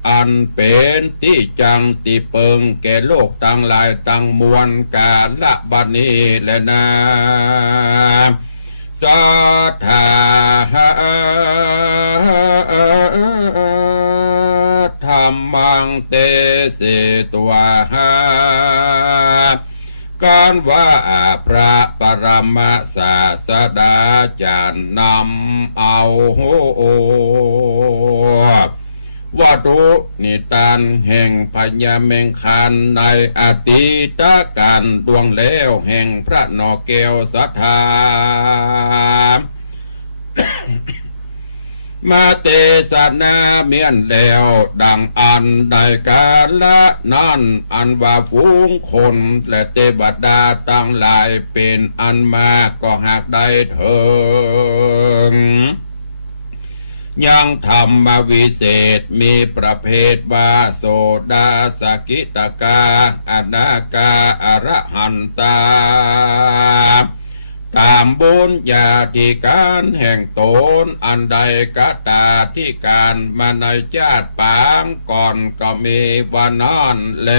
อันเป็นที่จังติเปิงแก่โลกตั้งหลายตั้งมวลกาละบัดนี้แลนาสัทธาธรรมังเตเสตวาการว่าพระปรมาศาสดาจารย์นำเอาวัตถุนิทานแห่งพญาเมงคานในอดีตการดวงแล้วแห่งพระนอแก้วสัทธามาเตสนาเมียนแล้วดังอันใดกาละนั้นอันว่าฝูงคนและเทวดาตั้งหลายเป็นอันมากก็หากได้เถิงยังธรรมวิเศษมีประเภทว่าโสดาสกิตกาอนาคาอรหันตาตามบุญญาธิการแห่งตนอันใดก็ตาที่การมาในชาติปางก่อนก็มีวันนั้นแล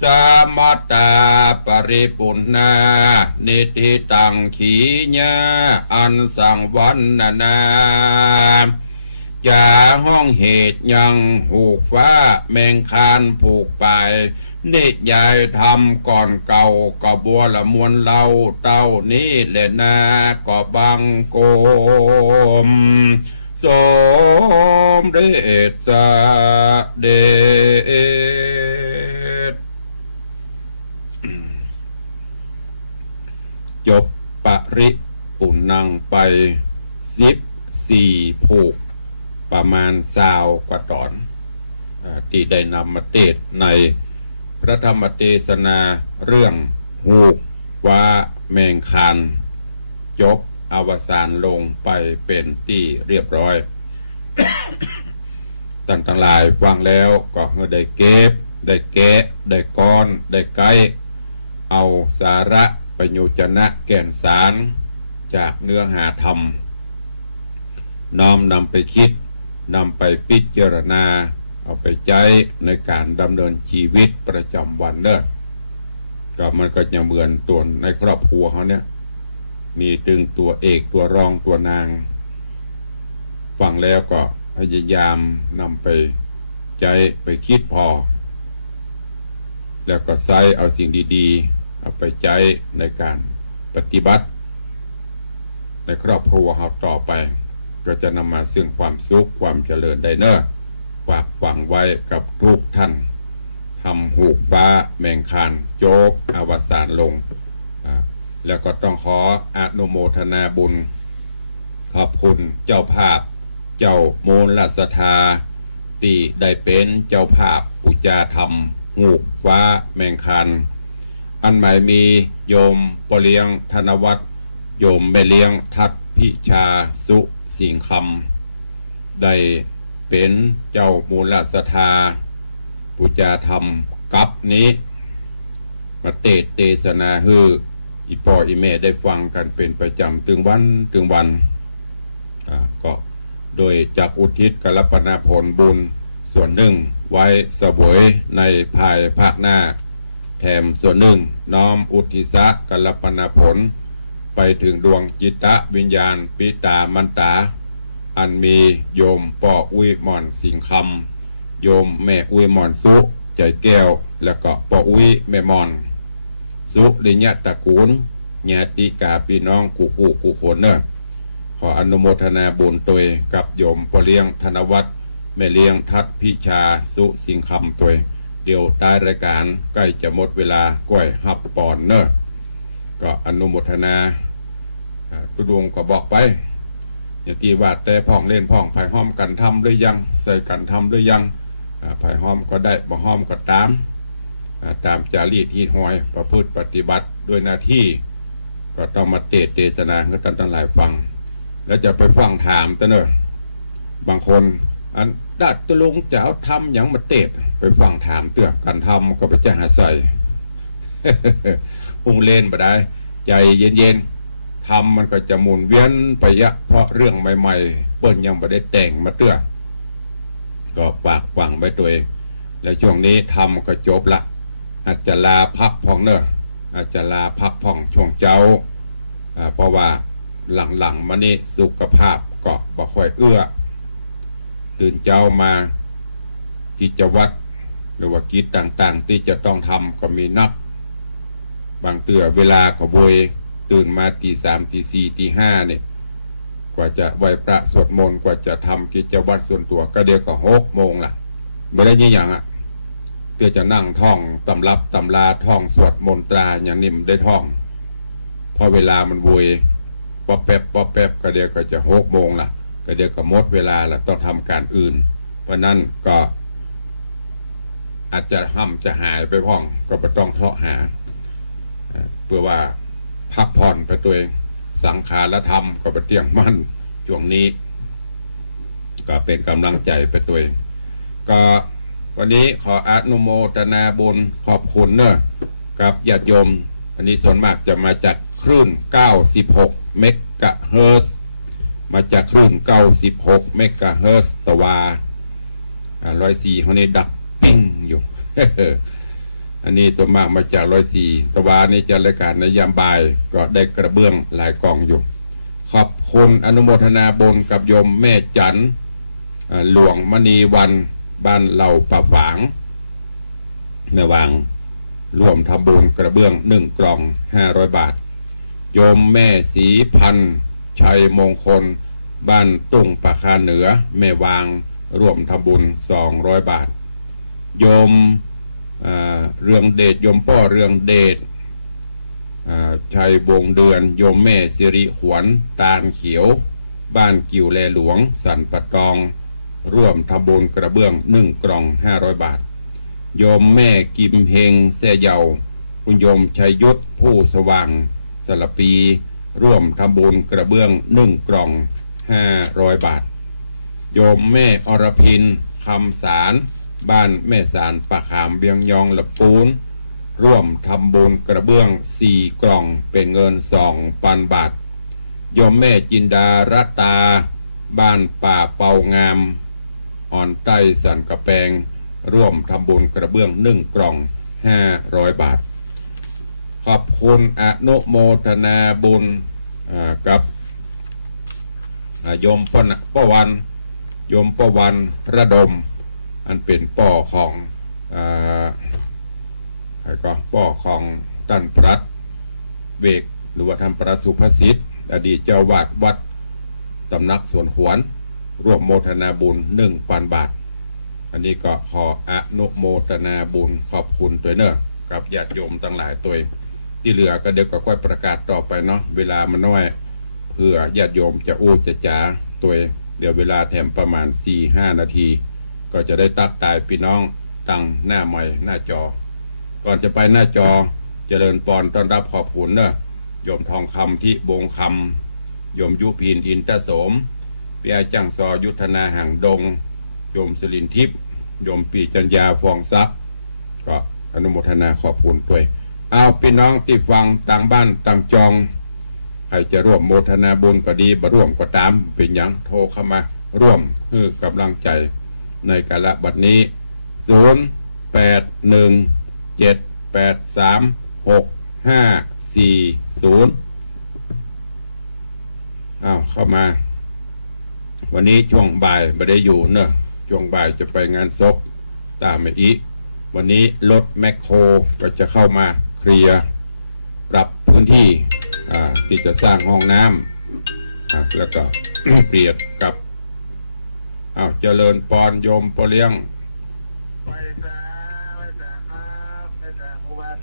สามัตตาปริปุณนานิติตังขีญาอันสังวันนาจะห้องเหตุยังหูกฟ้าแมงคานผูกไปนิยายทำก่อนเก่าก็บัวละมวลเล่าเต้านี้แหละนาก็บังโกมสมเด็จสะเด็จจบปริปุณนังไป14ผูกประมาณ20กว่าตอนที่ได้นำมาเทศในพระธรรมเทศนาเรื่องหูกว่าแมงคานจบอวสานลงไปเป็นที่เรียบร้อย ท่านทั้งหลายฟังแล้วก็ได้เก็บได้แกะได้ก้อนได้ไกเอาสาระประโยชนะแก่นสารจากเนื้อหาธรรมน้อมนำไปคิดนำไปพิจารณาเอาไปใช้ในการดำเนินชีวิตประจำวันเด้อก็มันก็จะเหมือนตัวในครอบครัวเขาเนี่ยมีถึงตัวเอกตัวรองตัวนางฟังแล้วก็พยายามนำไปใช้ไปคิดพอแล้วก็ใช้เอาสิ่งดีๆเอาไปใช้ในการปฏิบัติในครอบครัวเราต่อไปก็จะนำมาซึ่งความสุขความเจริญได้เนอะฝากฝังไว้กับทุกท่านทำหูกฟ้าแมงคานโจกอวสานลง แล้วก็ต้องขออนุโมทนาบุญขอบคุณเจ้าภาพเจ้ามูลรัศธาที่ได้เป็นเจ้าภาพอุจาธรรมหูกฟ้าแมงคันอันหมายมีโยมปเลียงธนวัฒน์โยมแม่เลี้ยงทัดพิชาสุสิงคำได้เป็นเจ้ามูลรัศธาอุจาธรรมกับนี้มาเทศนาฮืออีปออีเมได้ฟังกันเป็นประจำถึงวันก็โดยจากอุทิศกัลปนาผลบุญส่วนหนึ่งไว้เสวยในภายภาคหน้าแถมส่วนหนึ่งน้อมอุทิศกัลปนาผลไปถึงดวงจิตวิญญาณปิตามันตาอันมีโยมปออุยหม่อนสิงคำโยมแม่อุยหม่อนสุใจแก้วแล้วก็ปออุยแม่หม่อนสุริยะตระกูลญาติกาพี่น้องกูคนเนอะขออนุโมทนาบุญตัวกับโยมปเลี้ยงธนวัฒน์แม่เลี้ยงทัดพิชาสุสิงคำตัวเดี๋ยวใต้รายการใกล้จะหมดเวลาก้อยหับปอนเนอะก็อนุโมทนาตุดวงก็บอกไปอย่างที่ว่าแต่พ่องเล่นพ่องภายห้อมกันทำหรือยังใส่กันทำหรือยังภายห้อมก็ได้บ่ห้อมก็ตามจารีตที่หอยประพฤติปฏิบัติด้วยหน้าที่ก็ต้องมาเทศนาให้กันทั้งหลายฟังแล้วจะไปฟังถามตัวเนอะบางคนอันดัดตุลุงจะเอาทำอย่างมาเทศไปฟังถามเตือนกันทำก็ไปแจ้งหาใส่ อุ้งเล่นไปได้ใจเย็นๆทำมันก็จะหมุนเวียนไปเพราะเรื่องใหม่ๆเปิ้นยังไม่ได้แต่งมาเตือนก็ฝากฟังไว้ตัวเองแล้วช่วงนี้ทำก็จบละอาจจะลาพักผ่องเนอะอาจจะลาพักผ่องช่วงเจ้าเพราะว่าหลังมานี่สุขภาพก็บ่ค่อยเอื้อตื่นเจ้ามากิจวัตรหรือว่ากิจต่างๆที่จะต้องทำก็มีนักบางเตือเวลาก็บวยตื่นมาตี 3 ตี 4 ตี 5เนี่ยกว่าจะไหว้พระสวดมนต์กว่าจะทำกิจวัตรส่วนตัวก็เดียวก็6 โมงละไม่ได้อย่างเตือจะนั่งท่องตำรับตำราท่องสวดมนตราอย่างนิ่มได้ท่องพอเวลามันบวยปอแป๊บก็เดียวก็จะ6 โมงละก็เดียวก็หมดเวลาละต้องทำการอื่นเพราะนั้นก็อาจจะจะหายไปพ่องก็ไม่ต้องเทาะหาเพื่อว่าพักผ่อนไปตัวเองสังขารธรรมก็ไปเตรียมมั่นช่วงนี้ก็เป็นกำลังใจไปตัวเองก็วันนี้ขออนุโมทนาบุญขอบคุณเนอะกับญาติโยมอันนี้ส่วนมากจะมาจากคลื่น96 เมกะเฮิรตซ์มาจากคลื่น96 เมกะเฮิรตซ์ตะวา104เขานี่ดักปิ้งอยู่ อันนี้ส่วนมากมาจาก104ตะวานี่จะรายการในยามบ่ายก็ได้กระเบื้องหลายกองอยู่ขอบคุณอนุโมทนาบุญกับโยมแม่จันหลวงมณีวันบ้านเหล่าป่าฝางแม่วางร่วมทำบุญกระเบื้อง1 กล่อง500 บาทโยมแม่ศรีพันธ์ชัยมงคลบ้านตุ้งปะคาเหนือแม่วางร่วมทำบุญ200 บาทโยมเรืองเดชโยมป้อเรืองเดชชัยวงเดือนโยมแม่สิริขวัญตาลเขียวบ้านกิ่วแลหลวงสันปะตองร่วมทำบุญกระเบื้อง1 กล่อง500 บาทโยมแม่กิมเฮงแซ่เยาคุณโยมชัยยุทธผู้สว่างสลับปีร่วมทำบุญกระเบื้อง1 กล่อง500 บาทโยมแม่อรพินคำสารบ้านแม่สารปะขามเบียงยองละปูนร่วมทำบุญกระเบื้อง4 กล่องเป็นเงิน2,000 บาทโยมแม่จินดารัตตาบ้านป่าเปางามอ่อนใต้สันกระแปงร่วมทำบุญกระเบื้อง1 กล่อง500 บาทขอบคุณอนุโมทนาบุญกับโยมป้อวันโยมป้อวันระดมอันเป็นป้อของก็ป้อของท่านพระเวกหรือว่าท่านพระสุภสิทธิ์อดีตเจ้าวาดวัดตำนักสวนขวญร่วมโมทนาบุญ1,000 บาทอันนี้ก็ขออนุโมทนาบุญขอบคุณตัวเนอะกับญาติโยมทั้งหลายตัว ที่เหลือก็เดี๋ยวก็ค่อยประกาศต่อไปเนาะเวลามันน้อยเพื่อญาติโยมจะอู้จะจ๋าตัวเดี๋ยวเวลาแถมประมาณ 4-5 นาที ก็จะได้ตักตายพี่น้องตั้งหน้าใหม่หน้าจอ ก่อนจะไปหน้าจอเจริญปอนต้อนรับขอบคุณเนอะโยมทองคำที่บงคำโยมยุพินอินทโสมปียจังซอยุทธนาห่างดงโยมสลินทิพย์โยมปีจัญญาฟองซักก็อนุโมทนาขอบคุณด้วยเอาพี่น้องที่ฟังต่างบ้านต่างจองใครจะร่วมโมทนาบุญก็ดีบ่ร่วมก็ตามเป็นอย่างโทรเข้ามาร่วมเพื่อกำลังใจในกาลบัดนี้0817836540เข้ามาวันนี้ช่วงบ่ายไม่ได้อยู่เนอะช่วงบ่ายจะไปงานศพตามอีกวันนี้รถแมคโครก็จะเข้ามาเคลียร์ปรับพื้นที่ที่จะสร้างห้องน้ำแล้วก็ เปรียบกับเจริญปอนโยมปอเลี้ยง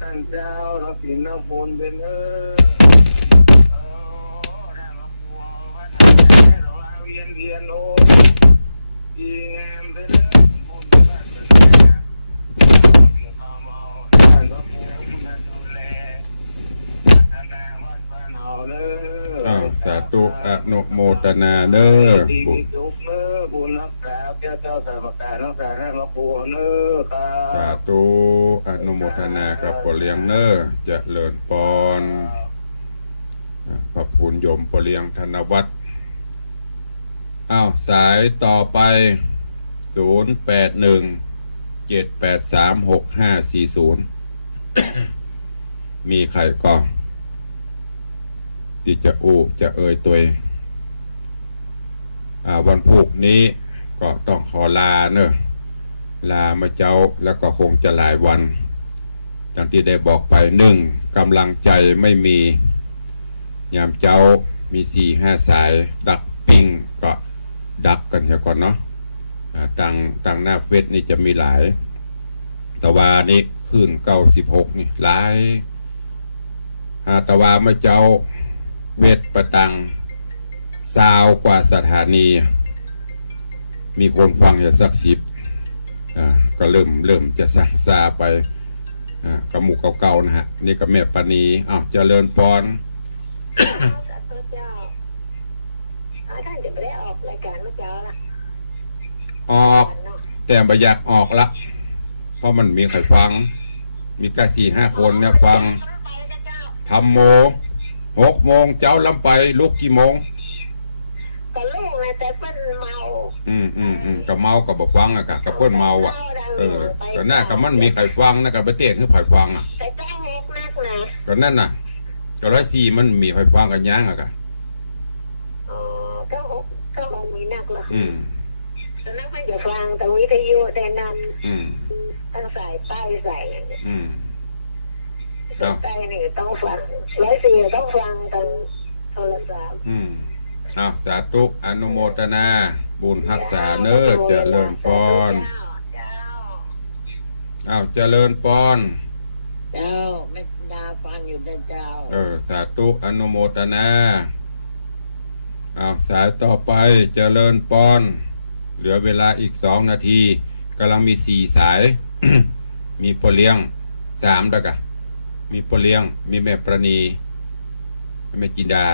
ท่านเจ้าเราสินเราบุญเป็นเวียนเวียนโอ้ดีงามเป็นบุญบ้านท่านก็ผู้ดูแลนานาวัดบ้านเฮาเด้อสาธุอนุโมทนาเด้อบุญทุกเด้อบุญรักษาเจ้าสาประการรักษาให้เราผู้เด้อครับสาธุอนุโมทนากับปอเลี้ยงเด้อเจริญปอนขอบคุณโยมปอเลี้ยงธนวัฒน์สายต่อไป0817836540มีใครก่อนที่จะจะเอ่ยตัววันพุธนี้ก็ต้องขอลาเนอะลามาเจ้าแล้วก็คงจะหลายวันอย่างที่ได้บอกไปกำลังใจไม่มียามเจ้ามี4-5 สายดักปิ้งก็ดักกันเถอะก่อนเนาะต่างหน้าเฟซนี่จะมีหลายแต่ว่านี่ขึ้น96นี่หลายแต่ว่ามาเจ้าเวทประตัง20 กว่าสถานีมีคนฟังอย่าสัก10ก็เริ่มจะซาไปกระหมูเก่าๆนะฮะนี่ก็แม่ปานีเจริญพรท่านจะไม่ได้ออกรายการเมื่อเช้าละออกแต่บอยากออกละเพราะมันมีใครฟังมีแค่4-5 คนเนี่ยฟังทำโม6 โมงเจ้าลำไปลุกกี่โมงก็ลูกเลยแต่เปิ้นเมากับเมากับบอกฟังกับเพื่อนเมาแต่หน้ากับมันมีใครฟังนะกับไปเต้นให้ใครฟังแต่แจ้งเล็กมากนะก็นั่นน่ะก็104มันมีใครฟังกันย่างก็มีนักเหรอตอนนั้นไม่จะฟังแต่วิทยุแต่นำต้องใส่ป้ายใส่ป้ายนี่ต้องฟัง104ต้องฟังทางโทรศัพท์สาธุอนุโมทนาบุญรักษาเน้อเจริญพรเจริญพรเจ้าไม่ดาฟังอยู่เจ้าสาธุอนุโมทนาสายต่อไปเจริญพรเหลือเวลาอีก2 นาทีกำลังมี4 สาย มีปอเลี้ยง3แล้วก็มีปอเลี้ยงมีแม่ประณีแม่จินดา